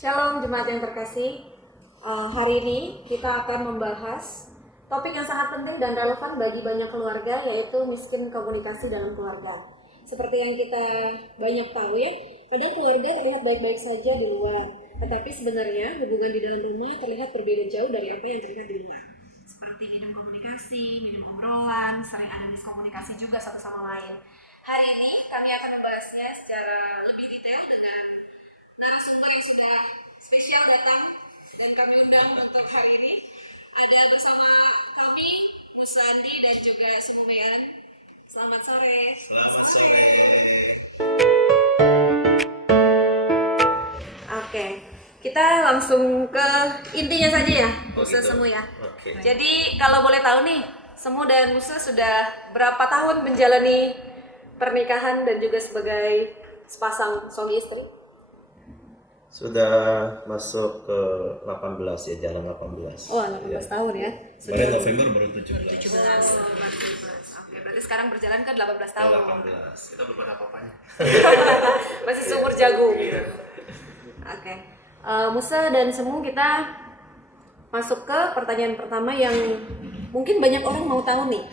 Shalom jemaat yang terkasih. Hari ini kita akan membahas topik yang sangat penting dan relevan bagi banyak keluarga, yaitu miskin komunikasi dalam keluarga. Seperti yang kita banyak tahu ya, kadang keluarga terlihat baik-baik saja di luar, tetapi sebenarnya hubungan di dalam rumah terlihat berbeda jauh dari apa yang terlihat di luar. Seperti minim komunikasi, minim obrolan, sering ada miskomunikasi juga satu sama lain. Hari ini kami akan membahasnya secara lebih detail dengan narasumber yang sudah spesial datang dan kami undang untuk hari ini. Ada bersama kami Musa Andi dan juga Sumubean. Selamat sore. Selamat sore. Oke, kita langsung ke intinya saja ya, Musa gitu. Semu ya. Oke. Jadi kalau boleh tahu nih, Semu dan Musa sudah berapa tahun menjalani pernikahan dan juga sebagai sepasang suami istri? Sudah masuk ke 18 ya, jalan 18. Oh, 18 tahun ya. Kemarin November baru 17. 17. Oke, berarti sekarang berjalan ke 18 tahun. 18. Kita belum ada apa-apanya. Masih sumur jagung. Iya. Oke. Musa dan Semu, kita masuk ke pertanyaan pertama yang mungkin banyak orang mau tahu nih.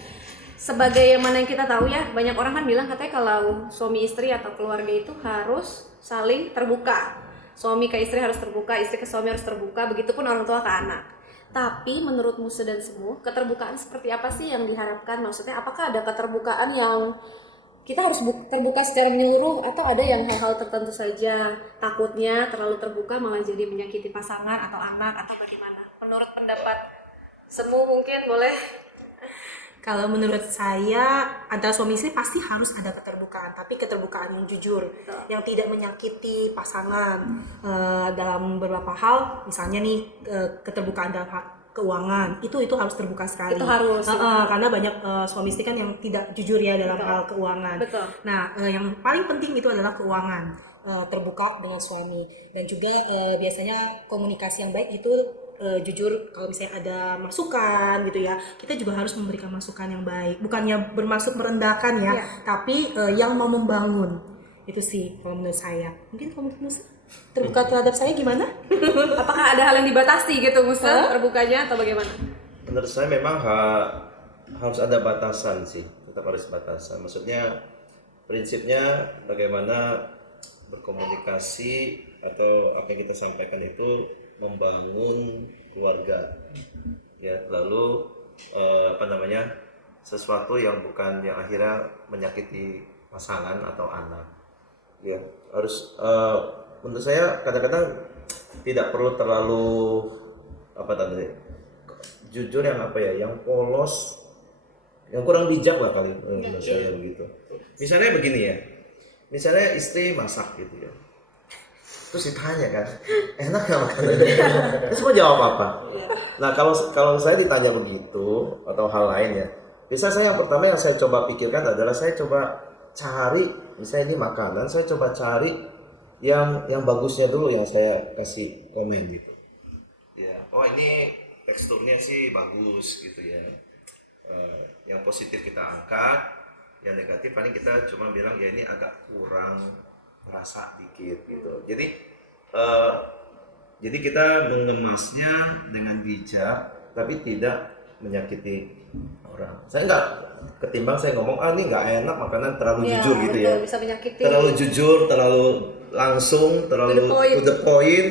Sebagai yang mana yang kita tahu ya, banyak orang kan bilang katanya kalau suami istri atau keluarga itu harus saling terbuka. Suami ke istri harus terbuka, istri ke suami harus terbuka, begitupun orang tua ke anak. Tapi menurut Musa dan Semu, keterbukaan seperti apa sih yang diharapkan? Maksudnya apakah ada keterbukaan yang kita harus terbuka secara menyeluruh, atau ada yang hal-hal tertentu saja takutnya terlalu terbuka malah jadi menyakiti pasangan atau anak, atau bagaimana? Menurut pendapat Semu mungkin boleh. Kalau menurut saya, antara suami istri pasti harus ada keterbukaan, tapi keterbukaan yang jujur, yang tidak menyakiti pasangan dalam beberapa hal. Misalnya nih, keterbukaan dalam keuangan, itu harus terbuka sekali. Itu harus. Karena banyak suami istri kan yang tidak jujur ya dalam hal keuangan. Betul. Nah, yang paling penting itu adalah keuangan, terbuka dengan suami, dan juga biasanya komunikasi yang baik itu jujur. Kalau misalnya ada masukan gitu ya, kita juga harus memberikan masukan yang baik, bukannya bermaksud merendahkan ya, tapi yang mau membangun. Itu sih kalau menurut saya. Mungkin kalau menurut Musa terbuka terhadap saya gimana? Apakah ada hal yang dibatasi gitu Musa terbukanya atau bagaimana? Menurut saya memang harus ada batasan sih, tetap harus batasan. Maksudnya prinsipnya bagaimana berkomunikasi atau apa yang kita sampaikan itu membangun keluarga ya, lalu sesuatu yang bukan yang akhirnya menyakiti pasangan atau anak ya. Harus menurut saya kadang-kadang tidak perlu terlalu jujur yang yang polos, yang kurang bijak lah kali menurut saya begitu. Misalnya begini ya, misalnya istri masak gitu ya, terus ditanya kan, enak nggak makanannya? Terus mau jawab apa? Nah kalau saya ditanya begitu atau hal lain ya, biasanya saya yang pertama yang saya coba pikirkan adalah saya coba cari, misalnya ini makanan, saya coba cari yang bagusnya dulu yang saya kasih komen gitu. Ya, oh ini teksturnya sih bagus gitu ya. Yang positif kita angkat, yang negatif paling kita cuma bilang ya ini agak kurang rasa dikit gitu. Jadi kita mengemasnya dengan bijak tapi tidak menyakiti orang. Saya nggak ketimbang saya ngomong ini nggak enak makanan terlalu jujur gitu ya. Bisa menyakiti. Terlalu jujur, terlalu langsung, terlalu to the point.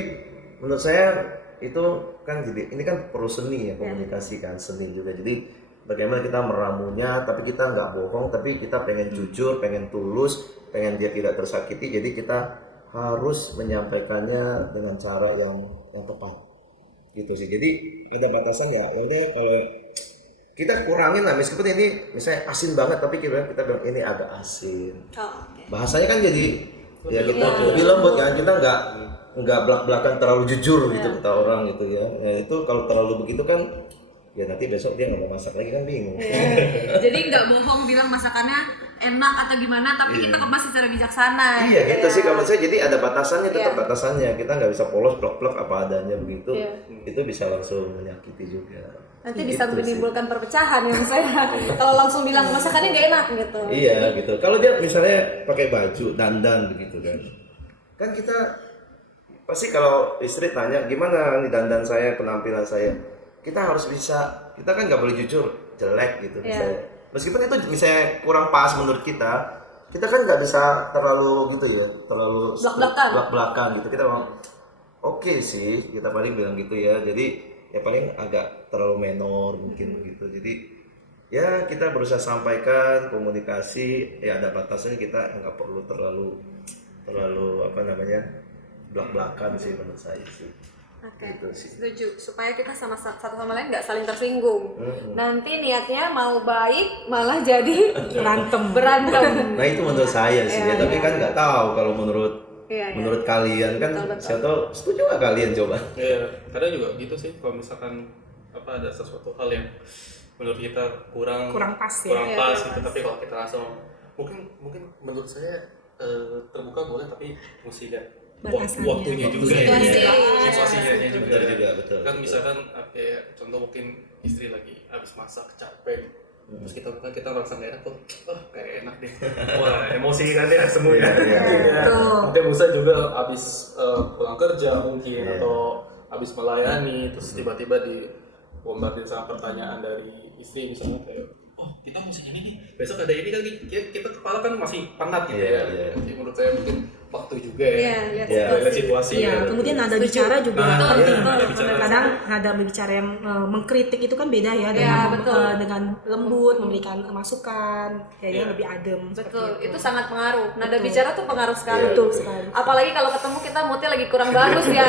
Menurut saya itu kan jadi ini kan perlu seni ya, komunikasi kan seni juga. Jadi bagaimana kita meramunya tapi kita nggak bohong, tapi kita pengen jujur, pengen tulus, pengen dia tidak tersakiti. Jadi kita harus menyampaikannya dengan cara yang tepat gitu sih. Jadi ada batasan ya udah, kalau kita kurangin lah, meskipun ini misalnya asin banget tapi kita bilang ini agak asin. Bahasanya kan jadi ya kita lebih lembut kan, kita nggak belak-belakan terlalu jujur gitu kata orang gitu ya. Itu kalau terlalu begitu kan ya nanti besok dia nggak mau masak lagi kan bingung. Jadi nggak bohong bilang masakannya enak atau gimana, tapi kita kemas secara bijaksana. Iya gitu sih kalau saya. Jadi ada batasannya, tetap batasannya. Kita nggak bisa polos plok-plok apa adanya begitu. Itu bisa langsung menyakiti juga. Nanti bisa menimbulkan perpecahan yang saya kalau langsung bilang masakannya nggak enak gitu. Iya gitu. Kalau dia misalnya pakai baju dandan begitu kan kita pasti kalau istri tanya gimana nih dandan saya, penampilan saya, kita harus bisa, kita kan nggak boleh jujur jelek gitu misalnya. Meskipun itu misalnya kurang pas menurut kita kan nggak bisa terlalu gitu ya, terlalu belak-belakan gitu. Kita bilang oke sih, kita paling bilang gitu ya. Jadi ya paling agak terlalu menor mungkin begitu. Jadi ya kita berusaha sampaikan komunikasi, ya ada batasnya, kita nggak perlu terlalu apa namanya belak-belakan sih menurut saya sih. Oke, Gitu sih. setuju. Supaya kita satu sama lain nggak saling tersinggung. Nanti niatnya mau baik malah jadi berantem. Nah itu menurut saya sih ya, tapi kan nggak tahu kalau Iya. menurut kalian kan, saya tahu setuju nggak kalian coba? Iya, kadang juga gitu sih kalau misalkan apa ada sesuatu hal yang menurut kita kurang pas ya. kurang pas gitu, tapi kalau kita langsung mungkin menurut saya terbuka boleh, tapi mesti lihat Batasannya. waktunya juga ya, situasinya juga. Betul juga, betul. Kan misalkan kayak contoh mungkin istri lagi habis masak capek, terus kita merasa nggak enak tuh, kayak enak deh, wah emosi kan ya semuanya. Mungkin Musa juga habis pulang kerja mungkin atau habis melayani, terus tiba-tiba dibombardir sama pertanyaan dari istri misalnya kayak, kita mesti ini nih, besok ada ini kan, kita kepala kan masih penat gitu ya. Jadi menurut saya mungkin waktu juga ya, lihat situasi. Iya, kemudian nada bicara juga penting. bicara. Kadang nada bicara yang mengkritik itu kan beda ya dengan lembut, memberikan masukan, kayaknya lebih adem. Betul, itu sangat pengaruh. Nada bicara tuh pengaruh sekali. Betul sekali. Apalagi kalau ketemu kita moodnya lagi kurang bagus ya,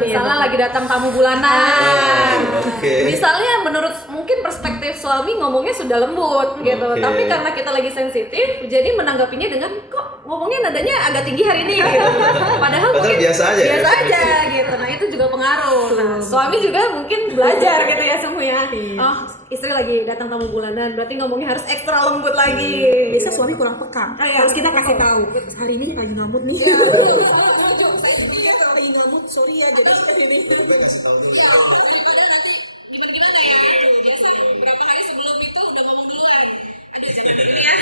misalnya lagi datang tamu bulanan. Misalnya menurut mungkin perspektif suami ngomongnya sudah lembut gitu, tapi karena kita lagi sensitif, jadi menanggapinya dengan kok ngomongnya nadanya agak tinggi hari ini gitu. Padahal mungkin biasa aja gitu. Nah itu juga pengaruh. Nah, suami juga mungkin belajar gitu ya semuanya. Oh, istri lagi datang tamu bulanan, berarti ngomongnya harus ekstra lembut lagi. Biasa suami kurang peka. Harus kita kasih tahu. Hari ini lagi ngamut nih. Lagi ngamut, sorry ya. Jadi seperti ini. Gimana ya? Biasa berapa hari sebelum itu udah ngomong duluan. Aduh jangan gini ya.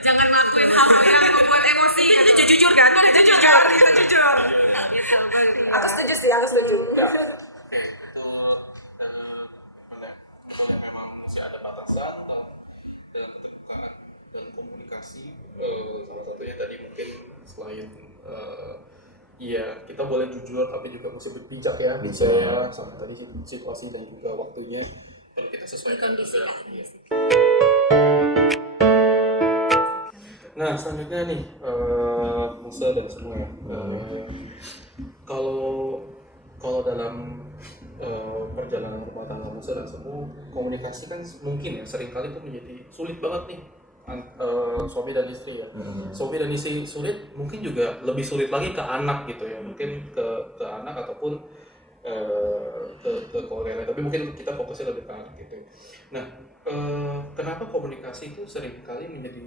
Jangan ngelakuin hal-hal yang membuat emosi. Itu jujur kan? Itu jujur. Aku setuju sih, aku setuju. Memang masih ada batasan dan keterbukaan dan komunikasi. Salah satunya tadi mungkin selain iya kita boleh jujur tapi juga mesti bijak ya, bisa sama tadi situasi dan juga waktunya perlu kita sesuaikan juga. Nah selanjutnya nih Musa dan semua kalau dalam perjalanan rumah tangga Musa dan semua, komunikasi kan mungkin ya seringkali tuh menjadi sulit banget nih suami dan istri ya. Suami dan istri sulit, mungkin juga lebih sulit lagi ke anak gitu ya, mungkin ke anak ataupun ke keluarga, tapi mungkin kita fokusnya lebih ke anak gitu. Nah kenapa komunikasi itu seringkali menjadi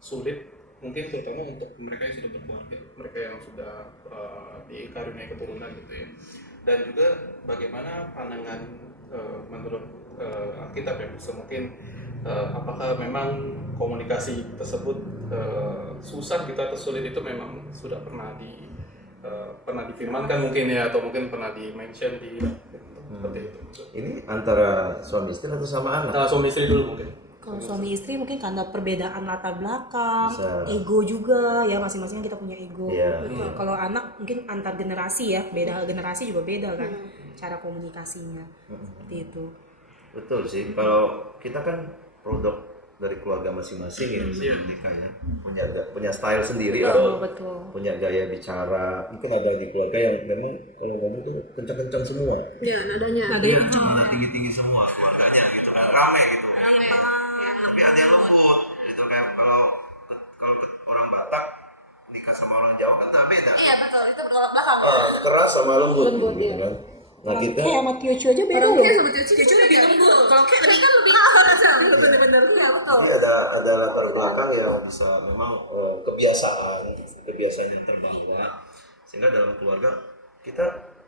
sulit, mungkin terutama untuk mereka yang sudah berkeluarga, mereka yang sudah dikaruniai keturunan gitu ya. Dan juga bagaimana pandangan menurut Alkitab ya, mungkin apakah memang komunikasi tersebut susah gitu atau sulit, itu memang sudah pernah difirmankan mungkin ya, atau mungkin pernah di-mention seperti itu. Ini antara suami istri atau sama anak? Suami istri dulu mungkin. Kalau suami istri mungkin karena perbedaan latar belakang, Bisa. ego juga ya, masing-masing kita punya ego. Iya. Kalau anak mungkin antar generasi ya, beda generasi juga beda kan cara komunikasinya. Seperti itu. Betul sih, kalau kita kan produk dari keluarga masing-masing ya, nikah ya, punya style sendiri lah, Betul. punya gaya bicara. Mungkin ada di keluarga yang memang kalau ngomong tuh kencang-kencang semua, Ya, nadanya. tinggi-tinggi semua keluarganya gitu, rame gitu. Tapi ada yang lembut, gitu kayak kalau orang Batak nikah sama orang Jawa kan tak beda. Iya betul, itu bertolak belakang. Keras sama lembut gitu kan. Nah kita Kayak sama Tiocu aja beda loh. Sama cucu lebih lembut. Kalau kayak tadi kan lebih bener-bener. Iya betul. jadi ada latar belakang yang bisa memang kebiasaan yang terbawa, sehingga dalam keluarga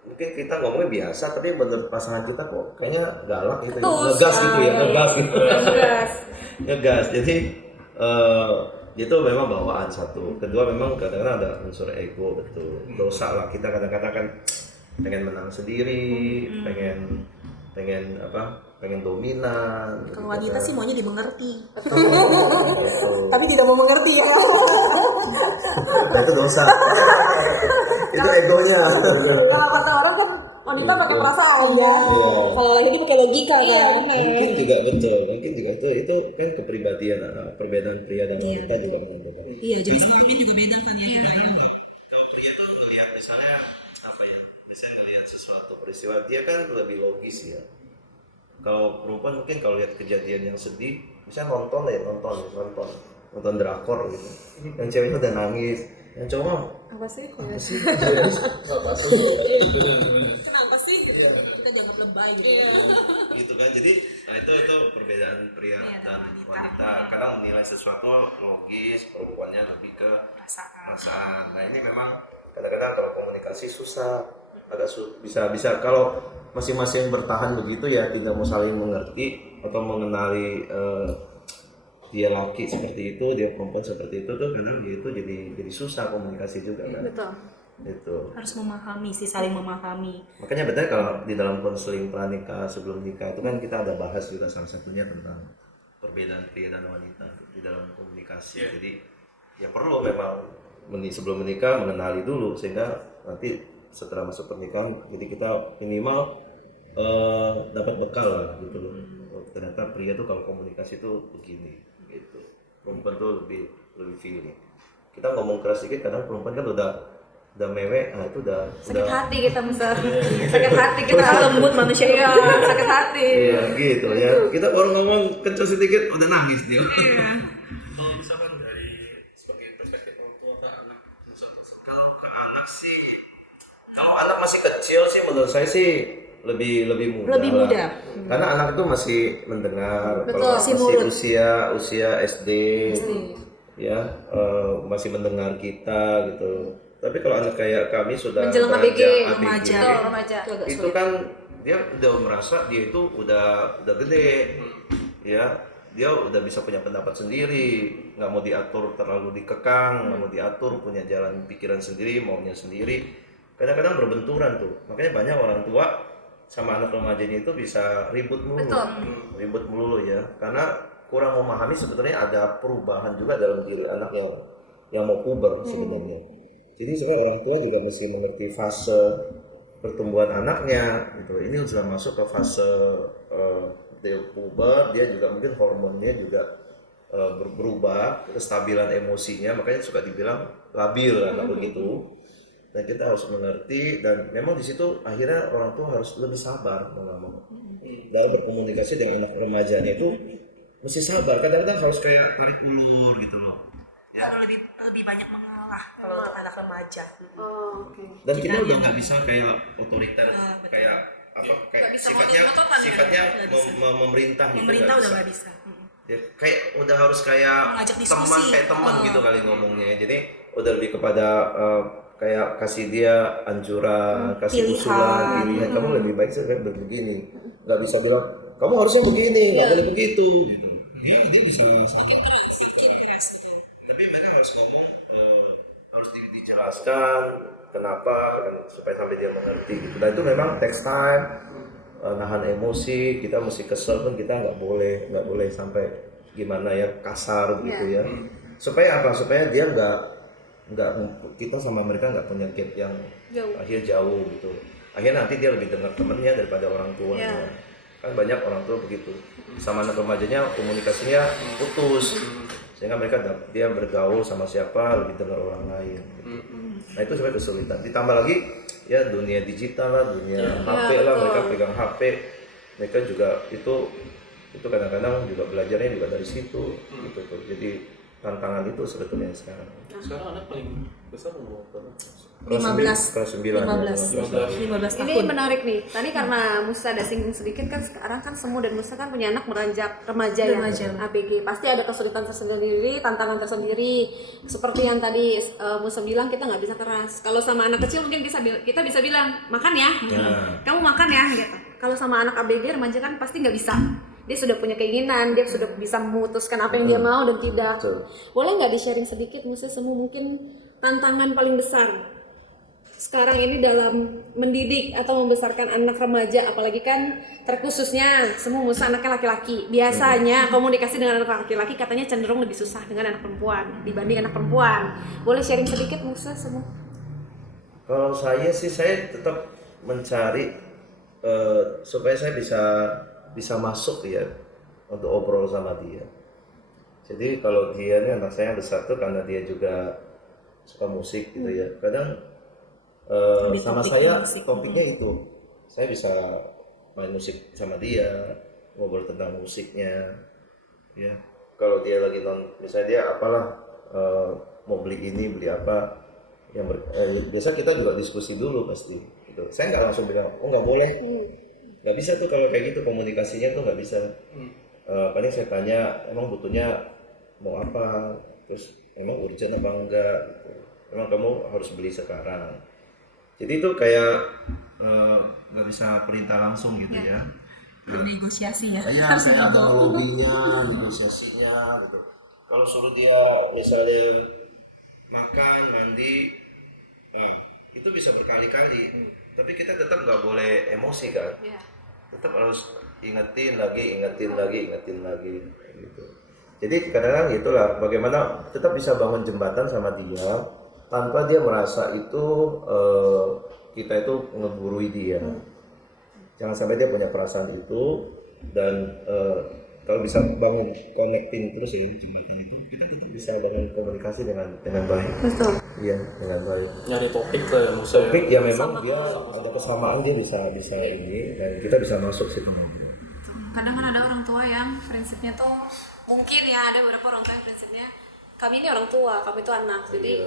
mungkin kita ngomongnya biasa, tapi menurut pasangan kita kok kayaknya galak gitu, ngegas gitu ya, ngegas. Jadi itu memang bawaan satu. Kedua memang kadang-kadang ada unsur ego, betul. Dosa lah kita kadang-kadang kan pengen menang sendiri, pengen dominan. Kalau wanita sih maunya dimengerti, Gitu. tapi tidak mau mengerti ya. Nah, itu dosa. Itu egonya. Kalau kata orang kan wanita pakai perasaan ya. Kalau ini pakai logika kan. Mungkin juga betul, mungkin juga itu kan kepribadian, perbedaan pria dan wanita juga menentukan. Iya, jenis kelamin juga beda kan ya. Kalau pria tuh ngelihat misalnya apa ya, misalnya ngelihat sesuatu peristiwa dia kan lebih logis ya. Kalau perempuan mungkin kalau lihat kejadian yang sedih, misalnya nonton drakor gitu, yang ceweknya udah nangis, yang cowok mah, Apa sih? apa sih? Nggak masuk. Kenapa sih? Kita dianggap lebay Gitu kan, jadi itu perbedaan pria dan wanita. Kadang menilai sesuatu logis, perempuannya lebih ke perasaan. Nah ini memang kadang-kadang kalau komunikasi susah, agak bisa kalau masing-masing bertahan begitu ya, tidak mau saling mengerti atau mengenali dia laki seperti itu, dia perempuan seperti itu tuh kadang gitu jadi susah komunikasi juga kan. Betul. Itu. Harus memahami sih, saling memahami. Makanya benar kalau di dalam konseling pranikah sebelum nikah itu kan kita ada bahas juga salah satunya tentang perbedaan pria dan wanita di dalam komunikasi. Jadi ya perlu memang sebelum menikah mengenali dulu sehingga nanti setelah masuk pernikahan jadi kita minimal dapat bekal lah gitu loh. Oh, ternyata pria tuh kalau komunikasi tuh begini gitu. Perempuan tuh lebih feeling. Kita ngomong keras dikit kadang perempuan kan udah mewek, nah itu Sakit hati kita Musa. Sakit hati kita lembut manusia ya, sakit hati. Iya gitu ya. Kita baru ngomong kencang sedikit udah nangis dia. Kalau misalkan dari sebagai perspektif orang tua ke anak, Kalau ke anak sih, kalau anak masih kecil sih menurut saya sih lebih mudah. Lebih lah. mudah. Karena anak itu masih mendengar. Betul, Kalau masih masih nurut. usia SD, ya masih mendengar kita gitu. Tapi kalau anak kayak kami sudah Menjelang beranjak remaja. Betul, remaja. Itu agak itu sulit. kan dia udah merasa dia itu udah gede, ya dia udah bisa punya pendapat sendiri, nggak mau diatur terlalu dikekang, nggak mau diatur, punya jalan pikiran sendiri, maunya sendiri. Kadang-kadang berbenturan tuh, makanya banyak orang tua sama anak remajanya itu bisa ribut melulu ya, karena kurang memahami sebetulnya ada perubahan juga dalam diri anak yang mau puber sebenarnya. Jadi sebenarnya orang tua juga mesti mengerti fase pertumbuhan anaknya gitu. Ini sudah masuk ke fase dia puber, dia juga mungkin hormonnya juga berubah, kestabilan emosinya, makanya suka dibilang labil anak begitu. Dan kita harus mengerti dan memang di situ akhirnya orang tua harus lebih sabar dalam berkomunikasi dengan anak remajanya itu mesti sabar. Kadang-kadang harus kayak tarik ulur gitu loh. Kalau lebih banyak mengalah kalau untuk anak remaja. Oh, oke. Dan kita udah nggak bisa kayak otoriter betul. kayak apa kayak Nggak bisa sifatnya ngotot-ngototan ya? Nggak bisa. memerintah gitu Pemerintah udah nggak bisa. Ya, kayak udah harus kayak Mengajak teman diskusi. kayak teman gitu kali ngomongnya. Jadi udah lebih kepada kayak kasih dia anjuran, kasih Pilihan. usulan, pilihan kamu lebih baik sih kayak begini. Nggak bisa bilang kamu harusnya begini, nggak boleh begitu. Gitu. Dia bisa sakit keras. Tapi mereka harus ngomong, harus dijelaskan kenapa dan supaya sampai dia mengerti gitu. Dan itu memang text time, nahan emosi. Kita mesti kesel pun kita nggak boleh sampai gimana ya kasar gitu ya. Supaya apa? Supaya dia nggak kita sama mereka nggak punya gap yang akhirnya jauh gitu. Akhirnya nanti dia lebih dengar temennya daripada orang tuanya. Kan banyak orang tua begitu. Sama anak remajanya komunikasinya putus. Sehingga dia bergaul sama siapa lebih dengar orang lain. Nah itu sebenarnya kesulitan. Ditambah lagi ya dunia digital lah, dunia HP lah, mereka pegang HP, mereka juga itu kadang-kadang juga belajarnya juga dari situ, gitu tuh. Jadi tantangan itu sebetulnya sekarang. sekarang anak paling besar umur berapa? 15 kelas 9 15 Ini tahun. menarik nih. Tadi karena Musa ada singgung sedikit kan sekarang kan Semu dan Musa kan punya anak beranjak remaja ya, ABG. Pasti ada kesulitan tersendiri, tantangan tersendiri. Seperti yang tadi Musa bilang kita nggak bisa keras. Kalau sama anak kecil mungkin kita bisa bilang makan ya, kamu makan ya gitu. Kalau sama anak ABG remaja kan pasti nggak bisa. dia sudah punya keinginan, dia sudah bisa memutuskan apa yang dia mau dan tidak. Betul. Boleh nggak di-sharing sedikit Musa semua mungkin tantangan paling besar sekarang ini dalam mendidik atau membesarkan anak remaja, apalagi kan terkhususnya semua Musa anaknya laki-laki. Biasanya komunikasi dengan anak laki-laki katanya cenderung lebih susah dengan anak perempuan dibanding anak perempuan. Boleh sharing sedikit Musa semua? Kalau saya sih saya tetap mencari supaya saya bisa masuk ya untuk obrol sama dia. Jadi kalau dia ini anak saya yang besar tuh karena dia juga suka musik gitu ya. Kadang sama saya topiknya itu, saya bisa main musik sama dia, ngobrol tentang musiknya, ya. Kalau dia lagi misalnya dia apalah mau beli ini beli apa, yang biasa kita juga diskusi dulu pasti. Gitu. Saya nggak langsung bilang, oh nggak boleh, nggak bisa tuh kalau kayak gitu komunikasinya tuh nggak bisa. Paling saya tanya, emang butuhnya mau apa, terus emang urgent apa enggak, gitu. Emang kamu harus beli sekarang. Jadi itu kayak nggak bisa perintah langsung gitu ya. Negosiasi ya. Iya, kayak ada teknologinya, negosiasinya gitu. Kalau suruh dia misalnya makan, mandi, itu bisa berkali-kali. Tapi kita tetap nggak boleh emosi kan. Tetap harus ingetin lagi gitu. Jadi kadang-kadang itulah bagaimana tetap bisa bangun jembatan sama dia tanpa dia merasa itu kita itu ngeburui dia. Jangan sampai dia punya perasaan itu, dan kalau bisa bangun connecting terus ya jembatan itu, kita tetap bisa bangun komunikasi dengan baik. Betul. Iya, dengan baik. Nyari topik lah ya Musa. Topik ya memang dia ada kesamaan, dia bisa ini dan kita bisa masuk situ ngobrol. Kadang kan ada orang tua yang prinsipnya tuh mungkin ya ada beberapa orang tua yang prinsipnya kami ini orang tua, kami itu anak. Jadi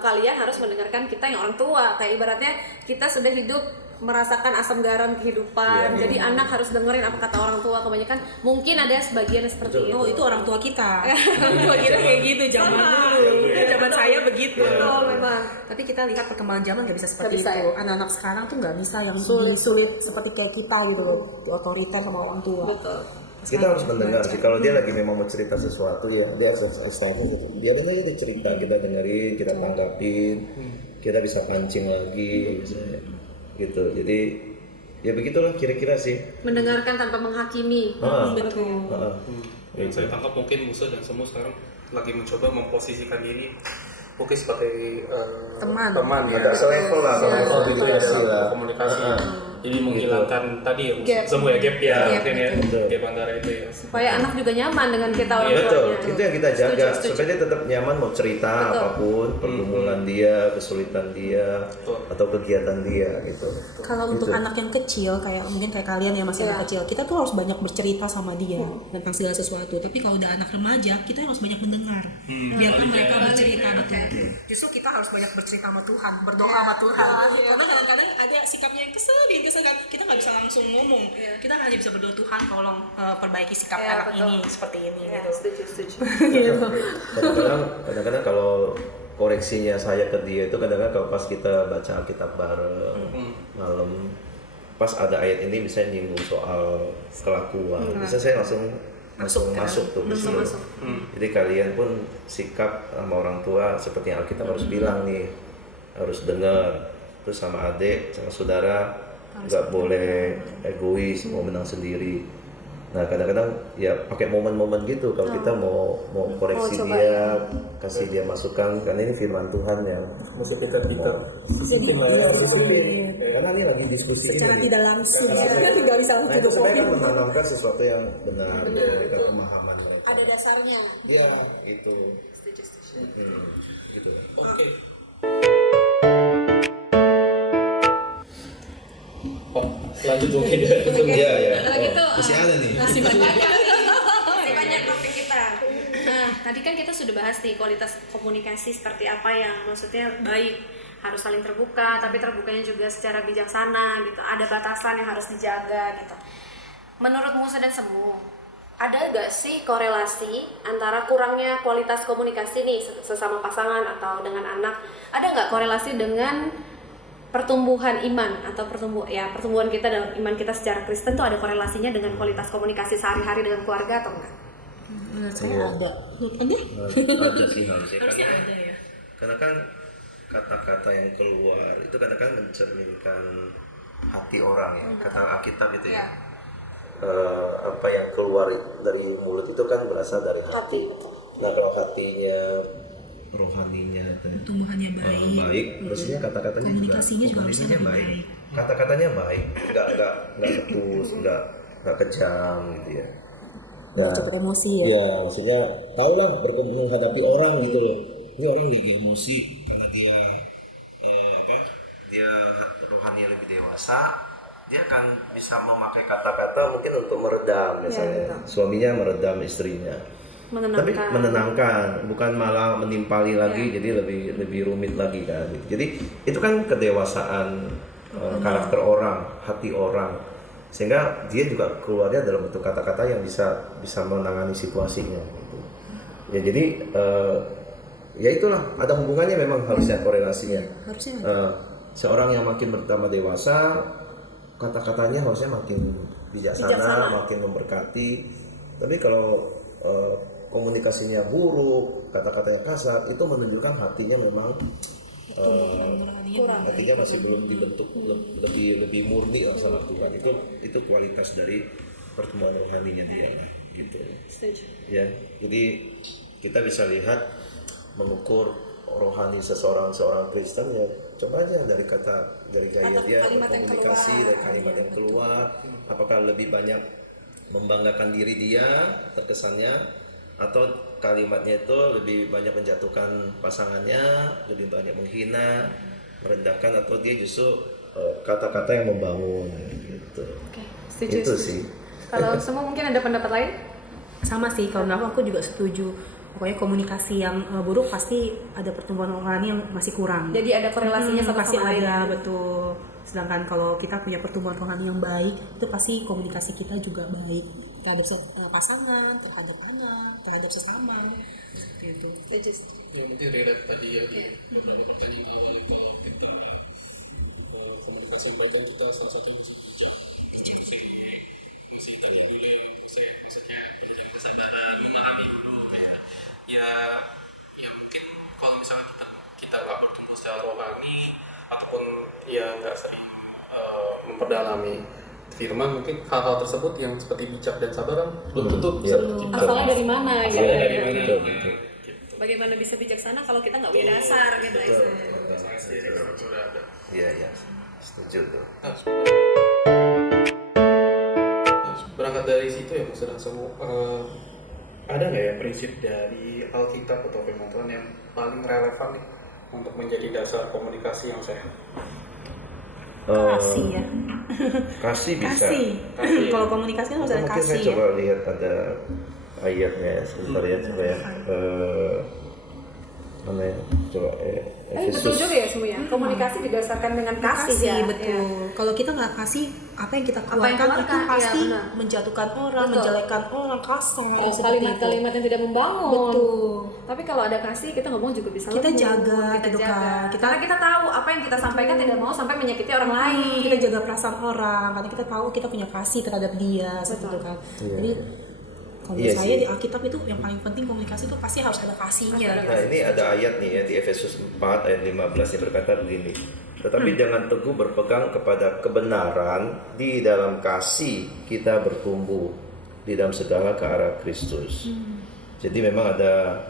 kalian harus mendengarkan kita yang orang tua. Kayak ibaratnya kita sudah hidup merasakan asam garam kehidupan. Jadi anak harus dengerin apa kata orang tua. Kebanyakan mungkin ada sebagian seperti itu. Oh, itu orang tua kita. Orang tua kita kayak gitu zaman dulu. Zaman saya begitu. Betul memang. Tapi kita lihat perkembangan zaman nggak bisa seperti Nggak bisa, itu. Anak-anak sekarang tuh nggak bisa yang sulit seperti kayak kita gitu loh, otoriter sama orang tua. Betul. Kita harus mendengar sih, kalau dia lagi memang mau cerita sesuatu ya dia exercise gitu. Biarin aja dia cerita, kita dengerin, kita tanggapin, kita bisa pancing lagi misalnya gitu. Jadi ya begitulah kira-kira sih. Mendengarkan tanpa menghakimi. Betul. Yang saya tangkap mungkin Musa dan semua sekarang lagi mencoba memposisikan diri mungkin sebagai Teman ya. Agak selevel lah, komunikasi lah. Komunikasi. Jadi menghilangkan tadi ya Gap. semua ya gap ya Gap, mungkin ya betul. gap antara itu ya. Supaya anak juga nyaman dengan kita orang Betul, tuanya. itu yang kita jaga Setuju. supaya dia tetap nyaman mau cerita apapun, pergumulan dia, kesulitan dia, atau kegiatan dia gitu. Kalau untuk anak yang kecil kayak mungkin kayak kalian yang masih anak kecil, kita tuh harus banyak bercerita sama dia tentang segala sesuatu. Tapi kalau udah anak remaja, kita harus banyak mendengar. Biarkan mereka bercerita betul. Justru kita harus banyak bercerita sama Tuhan, berdoa sama Tuhan. Karena kadang-kadang ada sikapnya yang kesel kan kita nggak bisa langsung ngomong. Kita hanya bisa berdoa, Tuhan tolong perbaiki sikap anak betul. ini seperti ini Ya, gitu. setuju. Kadang-kadang kalau koreksinya saya ke dia itu kadang-kadang kalau pas kita baca Alkitab bareng malam, pas ada ayat ini bisa nyinggung soal kelakuan, bisa saya langsung masuk tuh ke situ. Jadi kalian pun sikap sama orang tua seperti yang Alkitab harus bilang nih, harus dengar. Terus sama adik, sama saudara nggak boleh egois, mau menang sendiri. Nah kadang-kadang ya pakai momen-momen gitu kalau kita mau koreksi dia, kasih dia masukan, karena ini firman Tuhan yang Mesti pikat-pikat. Disiplin lah ya. karena ini lagi diskusi Secara ini. tidak langsung kita tinggal di salah Nah satu itu sebenarnya poin. kan menanamkan sesuatu yang benar, memberikan pemahaman. Ada dasarnya. Iya itu. Setuju. Gitu. Oke. Oh, lanjut mungkin ya. Iya. Kalau gitu Masih ada nih. masih banyak topik kita. Nah, tadi kan kita sudah bahas nih kualitas komunikasi seperti apa yang maksudnya baik, harus saling terbuka, tapi terbukanya juga secara bijaksana gitu. Ada batasan yang harus dijaga gitu. Menurut Musa dan Semu, ada gak sih korelasi antara kurangnya kualitas komunikasi nih sesama pasangan atau dengan anak? Ada nggak korelasi dengan pertumbuhan iman atau pertumbuhan kita dalam iman kita secara Kristen tuh ada korelasinya dengan kualitas komunikasi sehari-hari dengan keluarga atau enggak? Menurut saya Iya. ada. Menurut Anda? Ada sih harusnya, Harusnya karena ada ya. karena kan kata-kata yang keluar itu kadang-kadang mencerminkan hati orang ya, kata Alkitab itu ya. Apa yang keluar dari mulut itu kan berasal dari hati. Nah kalau hatinya rohaninya Pertumbuhannya baik. baik, maksudnya kata-katanya Komunikasinya juga harusnya komunikasinya lebih baik. Kata-katanya baik, nggak ketus, nggak kejam gitu ya. Nah, Cepat emosi ya. ya maksudnya tahu lah menghadapi orang gitu loh. Ini orang lagi emosi karena dia dia rohani lebih dewasa, dia akan bisa memakai kata-kata mungkin untuk meredam misalnya. Suaminya meredam istrinya. Tapi menenangkan, bukan malah menimpali lagi, jadi lebih rumit lagi kan. Jadi itu kan kedewasaan karakter orang, hati orang, sehingga dia juga keluarnya dalam bentuk kata-kata yang bisa menangani situasinya. Gitu. Ya jadi ya itulah ada hubungannya memang harusnya korelasinya. Harusnya Seorang yang makin bertambah dewasa, kata-katanya harusnya makin bijaksana, makin memberkati. Tapi kalau komunikasinya buruk, kata-katanya kasar, itu menunjukkan hatinya memang kurang. hatinya masih belum dibentuk lebih murni lah sama Tuhan. Itu kualitas dari pertumbuhan rohaninya dia lah, gitu. Ya, jadi kita bisa lihat mengukur rohani seorang Kristen ya coba aja dari gaya dia berkomunikasi, dari kalimat yang keluar, apakah lebih banyak membanggakan diri dia terkesannya, atau kalimatnya itu lebih banyak menjatuhkan pasangannya, lebih banyak menghina, merendahkan, atau dia justru kata-kata yang membangun gitu. Oke, setuju. Itu sih. Kalau semua mungkin ada pendapat lain? Sama sih, kalau aku juga setuju. Pokoknya komunikasi yang buruk pasti ada pertumbuhan rohani yang masih kurang. Jadi ada korelasinya sama pasti lain. ada, betul. Sedangkan kalau kita punya pertumbuhan rohani yang baik, itu pasti komunikasi kita juga baik terhadap pasangan, terhadap anak, terhadap sesama. Seperti itu. Ya mungkin dari tadi ya beberapa pertanyaan awal itu kita komunikasi yang baik kan kita salah satu masih tanya dulu ya maksudnya dari kesadaran memahami dulu ya mungkin kalau misalnya kita nggak bertumbuh secara rohani ataupun ya nggak sering memperdalami firman, mungkin hal-hal tersebut yang seperti bijak dan sabar kan belum tentu bisa kita Asalnya dari mana? asalnya dari mana Betul. Bagaimana bisa bijaksana kalau kita nggak punya dasar gitu? Iya, setuju tuh. Berangkat dari situ ya Mas Rasamu, ada nggak ya prinsip dari Alkitab atau firman Tuhan yang paling relevan nih untuk menjadi dasar komunikasi yang sehat? Kasih ya. Kasih bisa. Kasih. Kalau komunikasi kan harus ada Mungkin saya kasih ya. coba lihat ada ayatnya ya, sebentar ya, coba ya. Mana ya? Coba Betul juga ya semua ya. Komunikasi didasarkan dengan kasih ya. Betul. Kalau kita nggak kasih, apa yang kita yang keluarkan itu keluarkan, pasti iya, benar. menjatuhkan orang, Betul. menjelekan orang, kasar. Oh, seperti kalimat-kalimat yang tidak membangun. Betul. Tapi kalau ada kasih, kita ngomong juga bisa Kita lembut, jaga, kita gitu jaga. kan. Karena kita tahu apa yang kita sampaikan tidak mau sampai menyakiti orang lain. Kita jaga perasaan orang, karena kita tahu kita punya kasih terhadap dia, seperti itu kan. Jadi kalau Iya saya sih. di Alkitab itu yang paling penting komunikasi itu pasti harus ada kasihnya. Nah ini ada ayat nih ya di Efesus 4 ayat 15 yang berkata begini. Tetapi jangan teguh berpegang kepada kebenaran, di dalam kasih kita bertumbuh di dalam segala ke arah Kristus. Jadi memang ada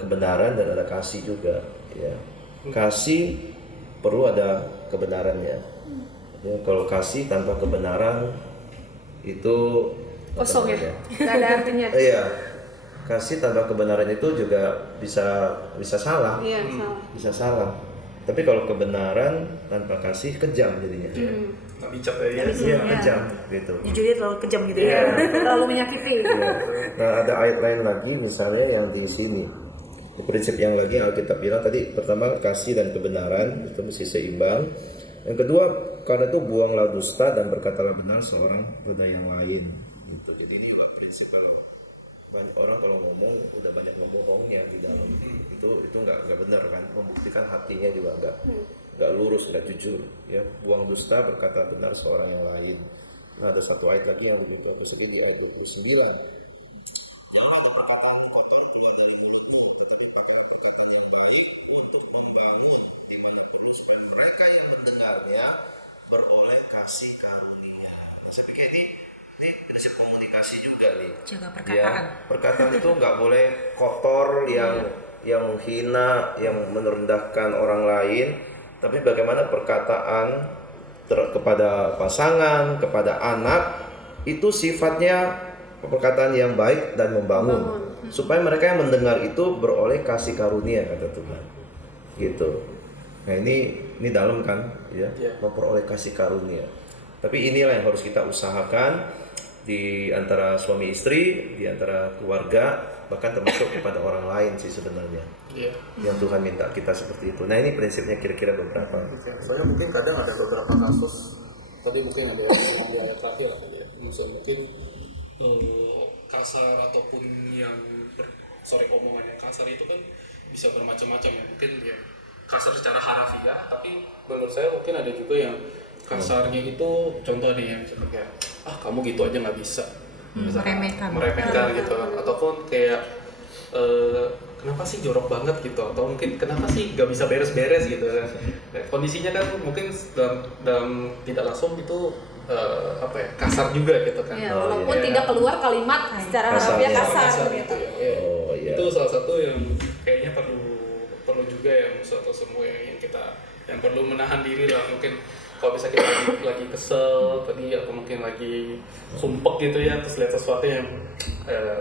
kebenaran dan ada kasih juga ya. Kasih perlu ada kebenarannya. Ya, kalau kasih tanpa kebenaran itu Kosong ya, nggak ada artinya. Iya, kasih tanpa kebenaran itu juga bisa salah, Iya, salah. bisa salah. Tapi kalau kebenaran tanpa kasih kejam jadinya. Nggak bijak ya. Iya, kejam gitu. Jujur dia terlalu kejam gitu Iya, ya. terlalu menyakiti. Iya. Nah ada ayat lain lagi misalnya yang di sini. Prinsip yang lagi Alkitab bilang tadi, pertama kasih dan kebenaran itu mesti seimbang. Yang kedua, karena itu buanglah dusta dan berkatalah benar seorang pada yang lain. Gitu. Jadi ini juga prinsip kalau banyak orang kalau ngomong udah banyak ngomongnya di dalam itu nggak benar kan, membuktikan hatinya juga nggak nggak lurus, nggak jujur, ya. Buang dusta, berkata benar seorang yang lain. Nah, ada satu ayat lagi yang lebih bagus lagi di ayat 29. Janganlah ada perkataan kotor keluar dari mulutmu, tetapi katakanlah perkataan yang baik untuk membangun yang perlu supaya mereka yang mendengarnya beroleh kasih karunia. Nah, saya pikir ini prinsip komunikasi juga nih. Jaga Ya, perkataan. perkataan itu nggak boleh kotor yang menghina, yang merendahkan orang lain, tapi bagaimana perkataan kepada pasangan, kepada anak itu sifatnya perkataan yang baik dan membangun, supaya mereka yang mendengar itu beroleh kasih karunia, kata Tuhan. Gitu. Nah, ini dalam kan, ya, memperoleh kasih karunia. Tapi inilah yang harus kita usahakan di antara suami istri, di antara keluarga, bahkan termasuk kepada orang lain sih sebenarnya. Iya. Yang Tuhan minta kita seperti itu. Nah, ini prinsipnya kira-kira beberapa. Soalnya mungkin kadang ada beberapa kasus, tadi mungkin ada yang di ayat terakhir lah ya, maksudnya mungkin kasar ataupun yang omongan yang kasar itu kan bisa bermacam-macam ya, mungkin ya kasar secara harafiah, tapi menurut saya mungkin ada juga yang kasarnya itu contoh nih yang seperti kamu gitu aja nggak bisa, meremehkan gitu, ataupun kayak kenapa sih jorok banget gitu, atau mungkin kenapa sih nggak bisa beres-beres gitu kan. Kondisinya kan mungkin dalam tidak langsung itu kasar juga gitu kan. Ya, walaupun tidak keluar kalimat secara harafiah kasar gitu. Ya. Itu salah satu yang kayaknya perlu juga ya atau semua yang kita yang perlu menahan diri lah. Mungkin kalau bisa kita lagi kesel tadi, atau mungkin lagi sumpek gitu ya, terus lihat sesuatu yang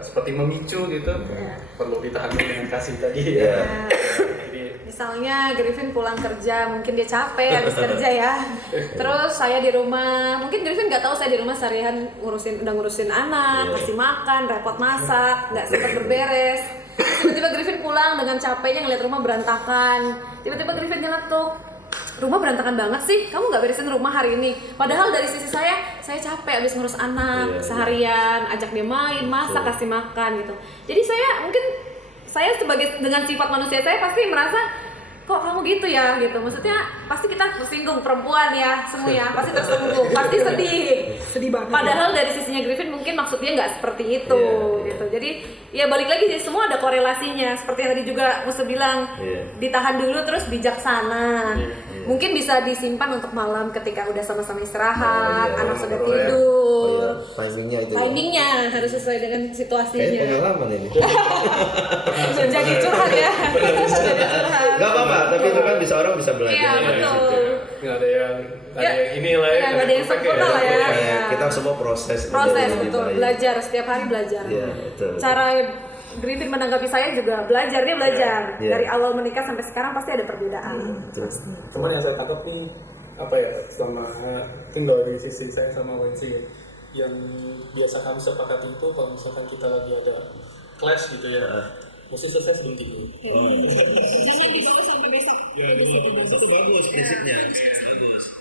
seperti memicu gitu, perlu ditahan dengan kasih tadi ya. Jadi, misalnya Griffin pulang kerja, mungkin dia capek habis kerja ya. Terus saya di rumah, mungkin Griffin nggak tahu saya di rumah seharian udah ngurusin anak, kasih makan, repot masak, nggak sempat berberes. Tiba-tiba Griffin pulang dengan capeknya ngeliat rumah berantakan. Tiba-tiba Griffin nyeletuk, rumah berantakan banget sih, kamu nggak beresin rumah hari ini. Padahal dari sisi saya capek abis ngurus anak seharian, ajak dia main, masak, kasih makan gitu. Jadi saya sebagai dengan sifat manusia saya pasti merasa, kok kamu gitu ya gitu. Maksudnya pasti kita tersinggung, perempuan ya semuanya pasti tersinggung, pasti sedih banget. Padahal dari sisinya Griffin mungkin maksudnya nggak seperti itu gitu. Jadi ya balik lagi sih, semua ada korelasinya. Seperti yang tadi juga Musa bilang, ditahan dulu terus bijaksana. Mungkin bisa disimpan untuk malam ketika udah sama-sama istirahat, anak sudah tidur. Timingnya itu. Timingnya harus sesuai dengan situasinya. Kayak pengalaman ini. Jadi curhat ya. Gak apa-apa, tapi itu kan orang bisa belajar. Iya, betul. nggak ada yang ini lah ya. Nggak ada yang sempurna lah ya. Kita semua proses Betul. Belajar, setiap hari belajar. Iya, betul. Cara Griffin menanggapi saya juga belajar, dia belajar. Dari awal menikah sampai sekarang pasti ada perbedaan. Cuman yang saya tangkap nih, apa ya, selama tinggal di sisi saya sama Wensi ya, yang biasa kami sepakati itu kalau misalkan kita lagi ada clash gitu ya, mesti selesai sebelum tidur. Jangan dibawa sampai besok. Ya, itu bagus prinsipnya.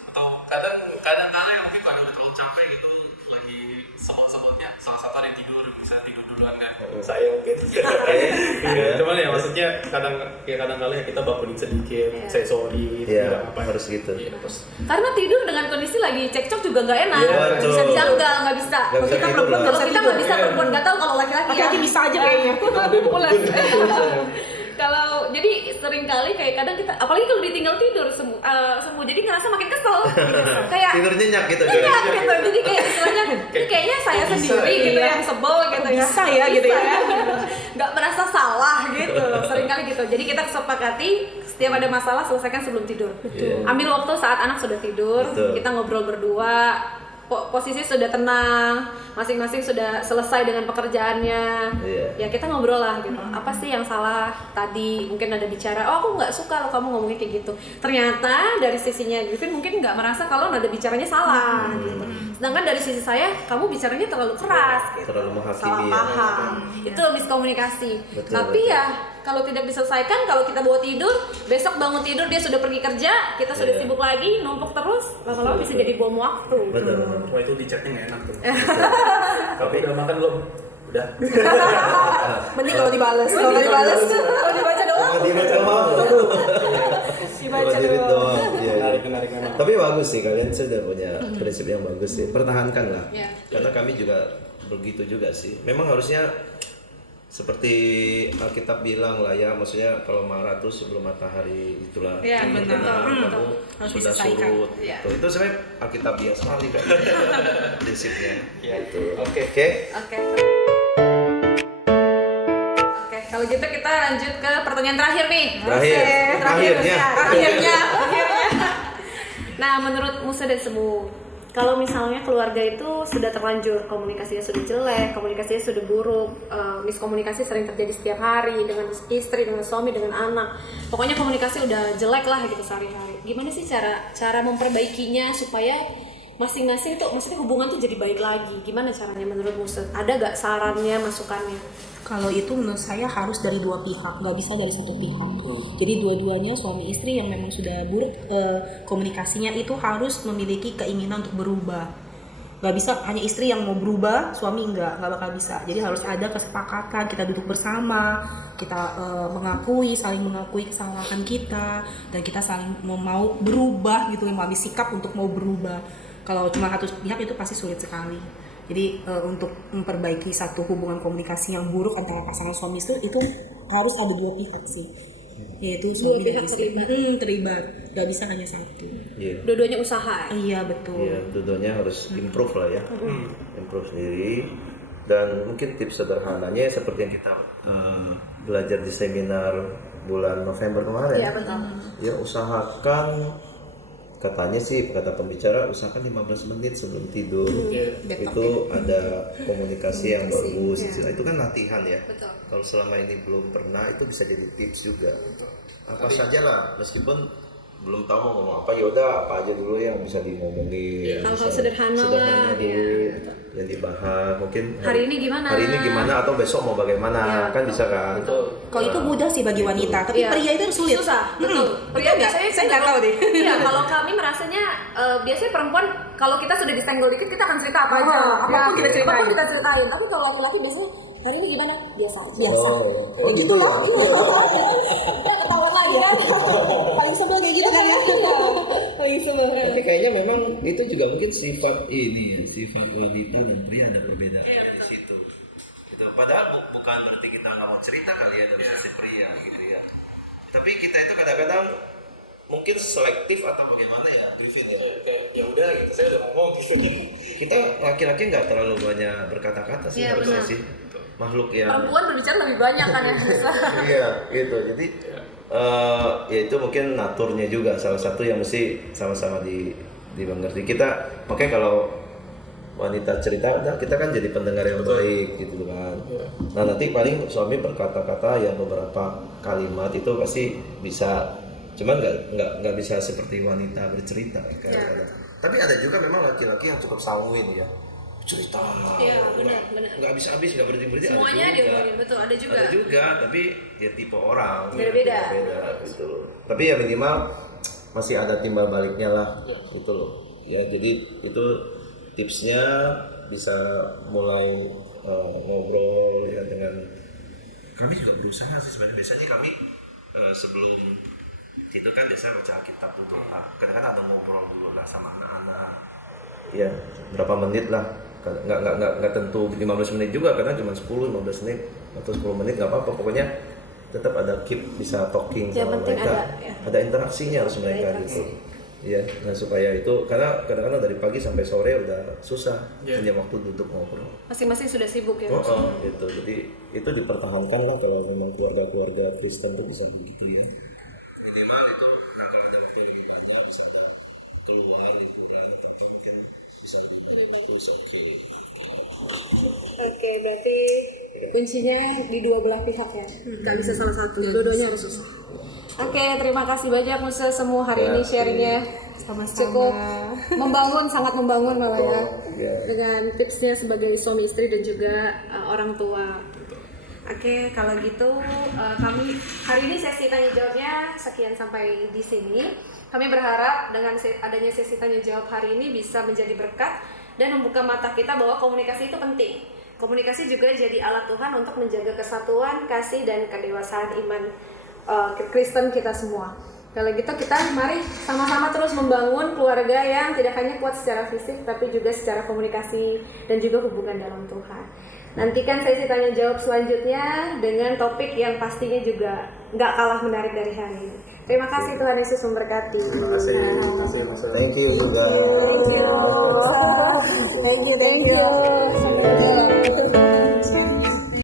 Atau kadang-kadang yang mungkin kalau udah terlalu capek gitu, lagi semot-semotnya, salah satu ada yang tidur, bisa tidur duluan kan. Saya mungkin. Iya, cuman ya maksudnya kadang-kadang ya kita bakunin sedikit, say sorry, tidak apa harus gitu. Karena tidur dengan kondisi lagi cekcok juga nggak enak, bisa janggal, nggak bisa. Kalau kita nggak bisa, perempuan nggak tahu, kalau laki-laki ya bisa aja kayaknya. Kalau jadi sering kali kayak kadang kita, apalagi kalau ditinggal tidur semua jadi ngerasa makin kesel. Kayak tidur nyenyak gitu. Nyenyak gitu. Jadi kayak istilahnya ini kayaknya saya sendiri gitu yang sebel gitu ya. Bisa ya gitu ya. Nggak merasa salah gitu. Sering kali gitu. Jadi kita sepakati setiap ada masalah selesaikan sebelum tidur. Ambil waktu saat anak sudah tidur, kita ngobrol berdua. Posisi sudah tenang, masing-masing sudah selesai dengan pekerjaannya. Ya kita ngobrol lah gitu. Apa sih yang salah tadi? Mungkin ada bicara, oh aku nggak suka lo kamu ngomongnya kayak gitu. Ternyata dari sisinya Griffin mungkin nggak merasa kalau nada bicaranya salah gitu. Sedangkan dari sisi saya, kamu bicaranya terlalu keras gitu. Terlalu menghakimi. Salah paham. Itu miskomunikasi. Tapi ya kalau tidak diselesaikan, kalau kita bawa tidur, besok bangun tidur dia sudah pergi kerja, kita sudah sibuk lagi, numpuk terus, lama-lama bisa jadi bom waktu. Wah itu di chatnya nggak enak tuh. Tapi udah makan belum? Udah. Mending kalau dibales, kalau dibaca doang. Dibaca doang. Dibaca doang. Iya. menarik memang. Tapi bagus sih, kalian sudah punya prinsip yang bagus sih. Pertahankan lah. Iya. Karena kami juga begitu juga sih. Memang harusnya seperti Alkitab bilang lah ya, maksudnya kalau marah tuh sebelum matahari itulah. Iya, benar. Kamu Harus sudah diselesaikan. surut. Iya. Tuh, itu sebenarnya Alkitab biasa sekali kan. Prinsipnya. Iya. Gitu. Oke. Oke. Oke. Oke, kalau gitu kita lanjut ke pertanyaan terakhir nih. Terakhir. Akhirnya. Akhirnya. Nah, menurut Musa dan Semu, kalau misalnya keluarga itu sudah terlanjur komunikasinya sudah jelek, komunikasinya sudah buruk, miskomunikasi sering terjadi setiap hari dengan istri, dengan suami, dengan anak. Pokoknya komunikasi udah jelek lah gitu sehari-hari. Gimana sih cara memperbaikinya supaya masing-masing tuh maksudnya hubungan tuh jadi baik lagi? Gimana caranya menurut Musa? Ada gak sarannya, masukannya? Kalau itu menurut saya harus dari dua pihak, nggak bisa dari satu pihak. Jadi dua-duanya suami istri yang memang sudah buruk komunikasinya itu harus memiliki keinginan untuk berubah. Nggak bisa hanya istri yang mau berubah, suami nggak bakal bisa. Jadi harus ada kesepakatan, kita duduk bersama, kita saling mengakui kesalahan kita, dan kita saling mau berubah gitu, mengambil sikap untuk mau berubah. Kalau cuma satu pihak itu pasti sulit sekali. Jadi untuk memperbaiki satu hubungan komunikasi yang buruk antara pasangan suami istri itu harus ada dua pihak sih, yaitu suami Dua pihak dan istri. terlibat. Terlibat, nggak bisa hanya satu. Iya. Dua-duanya usaha. Iya betul. Iya, dua-duanya harus improve lah ya. Improve sendiri. Dan mungkin tips sederhananya seperti yang kita belajar di seminar bulan November kemarin. Iya, betul. Ya, usahakan, katanya sih kata pembicara, usahakan 15 menit sebelum tidur itu ada komunikasi yang bagus. Itu kan latihan ya. Betul. Kalau selama ini belum pernah, itu bisa jadi tips juga. Apa saja lah, meskipun belum tahu mau ngomong apa, yaudah apa aja dulu yang bisa diomongin. Hal-hal Bisa- sederhana lah, dulu iya. yang dibahas. Mungkin Hari ini gimana? atau besok mau bagaimana, Iya, kan bisa kan. Kalau itu mudah sih bagi wanita, tapi Iya. pria itu yang sulit. Susah, betul. Pria biasanya saya nggak tahu deh. Iya, kalau kami merasanya biasanya perempuan kalau kita sudah disenggol dikit kita akan cerita apa aja. apapun kita ceritain. Apapun kita ceritain. Tapi kalau laki-laki biasanya hari ini gimana? Biasa aja. Oh gitu ya. Ya ketahuan lagi kan. Paling sebel kayak gitu kan ya. Paling sebel. Tapi kayaknya memang itu juga mungkin sifat ini ya, sifat wanita dan pria ada perbedaan di situ. Itu padahal bukan berarti kita nggak mau cerita kali ya dari sisi pria gitu ya. Tapi kita itu kadang-kadang mungkin selektif atau bagaimana ya, Griffin ya. Ya udah gitu, saya udah ngomong gitu. Kita laki-laki nggak terlalu banyak berkata-kata sih Iya, harusnya benar. sih. Makhluk yang Perempuan berbicara lebih banyak kan ya. iya gitu. Jadi ya itu mungkin naturnya juga salah satu yang mesti sama-sama dimengerti. Kita makanya kalau wanita cerita, nah kita kan jadi pendengar yang baik gitu kan. Nah nanti paling suami berkata-kata yang beberapa kalimat itu pasti bisa, cuman nggak bisa seperti wanita bercerita kadang-kadang. Tapi ada juga memang laki-laki yang cukup sanguin ya, cerita. Iya, benar. Nggak habis-habis, nggak berhenti-berhenti. Semuanya ada juga. diomongin, betul, ada juga. Ada juga, tapi ya tipe orang. Beda-beda. Beda gitu. Tapi ya minimal masih ada timbal baliknya lah, gitu loh. Ya jadi itu tipsnya, bisa mulai ngobrol ya dengan. Kami juga berusaha sih sebenarnya. Biasanya kami sebelum tidur kan biasanya baca Alkitab dulu. Kadang-kadang ada ngobrol dulu lah sama anak-anak. Ya berapa menit lah. Nggak tentu 15 menit juga, kadang cuma 10-15 menit atau 10 menit nggak apa-apa, pokoknya tetap ada bisa talking Yang sama penting mereka, ada interaksinya harus mereka gitu ya. Nah supaya itu, karena kadang-kadang dari pagi sampai sore udah susah punya waktu duduk ngobrol. Masing-masing sudah sibuk ya. Gitu, jadi itu dipertahankan lah kalau memang keluarga Kristen tuh bisa begitu ya, minimal itu. Nah kalau ada waktu yang lebih banyak bisa ada keluar gitu kan, atau mungkin bisa terus oke. Oke, berarti kuncinya di dua belah pihak ya. Nggak bisa salah satu, dua-duanya harus susah. Oke, terima kasih banyak Musa semua hari ini sharingnya. Cukup membangun, sangat membangun malah ya. Dengan tipsnya sebagai suami istri dan juga orang tua. Oke, kalau gitu kami hari ini sesi tanya jawabnya sekian sampai di sini. Kami berharap dengan adanya sesi tanya jawab hari ini bisa menjadi berkat dan membuka mata kita bahwa komunikasi itu penting. Komunikasi juga jadi alat Tuhan untuk menjaga kesatuan, kasih, dan kedewasaan iman Kristen kita semua. Kalau gitu kita mari sama-sama terus membangun keluarga yang tidak hanya kuat secara fisik tapi juga secara komunikasi dan juga hubungan dalam Tuhan. Nantikan sesi tanya jawab selanjutnya dengan topik yang pastinya juga nggak kalah menarik dari hari ini. Terima kasih, Tuhan Yesus memberkati. Terima kasih. Thank you juga. Thank you. Thank you.